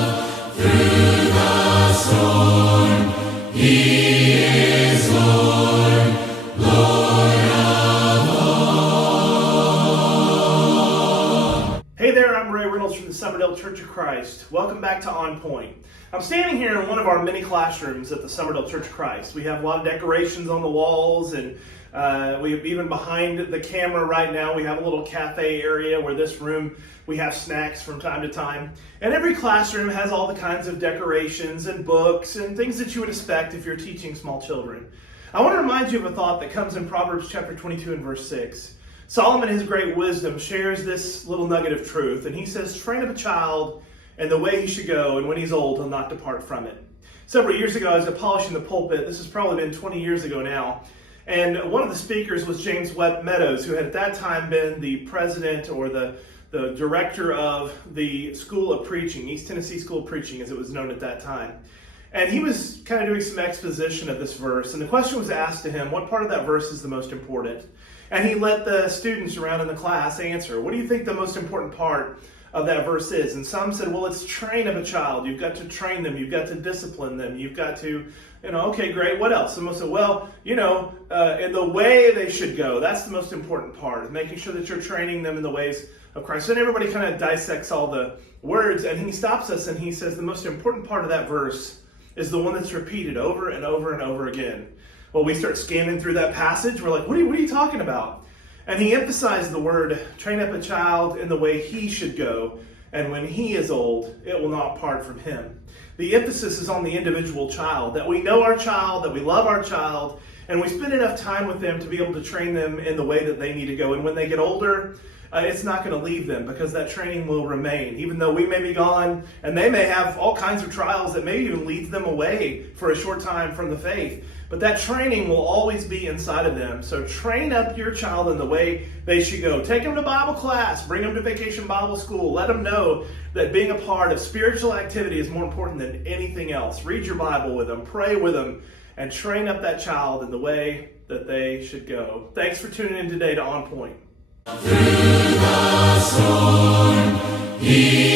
Through the storm, He is Lord, Lord of all. Hey there, I'm Ray Reynolds from the Summerdale Church of Christ. Welcome back to On Point. I'm standing here in one of our many classrooms at the Summerdale Church of Christ. We have a lot of decorations on the walls, and we have, even behind the camera right now, we have a little cafe area where this room we have snacks from time to time. And every classroom has all the kinds of decorations and books and things that you would expect if you're teaching small children. I want to remind you of a thought that comes in Proverbs chapter 22 and verse 6. Solomon, in his great wisdom, shares this little nugget of truth, and he says, "Train up a child in the way he should go, and when he's old, he'll not depart from it." Several years ago, I was polishing the pulpit. This has probably been 20 years ago now. And one of the speakers was James Webb Meadows, who had at that time been the president or the director of the School of Preaching, East Tennessee School of Preaching, as it was known at that time. And he was kind of doing some exposition of this verse. And the question was asked to him, what part of that verse is the most important? And he let the students around in the class answer. What do you think the most important part of that verse is? And some said, well, it's train of a child. You've got to train them. You've got to discipline them. You've got to, okay, great. What else? Someone said, well, in the way they should go. That's the most important part, making sure that you're training them in the ways of Christ. And everybody kind of dissects all the words, and he stops us and he says the most important part of that verse is the one that's repeated over and over and over again. Well, we start scanning through that passage. We're like, what are you talking about? And he emphasized the word, train up a child in the way he should go, and when he is old, it will not part from him. The emphasis is on the individual child, that we know our child, that we love our child, and we spend enough time with them to be able to train them in the way that they need to go. And when they get older, it's not going to leave them, because that training will remain. Even though we may be gone, and they may have all kinds of trials that maybe even leads them away for a short time from the faith, but that training will always be inside of them. So train up your child in the way they should go. Take them to Bible class. Bring them to Vacation Bible School. Let them know that being a part of spiritual activity is more important than anything else. Read your Bible with them. Pray with them. And train up that child in the way that they should go. Thanks for tuning in today to On Point. Through the storm, He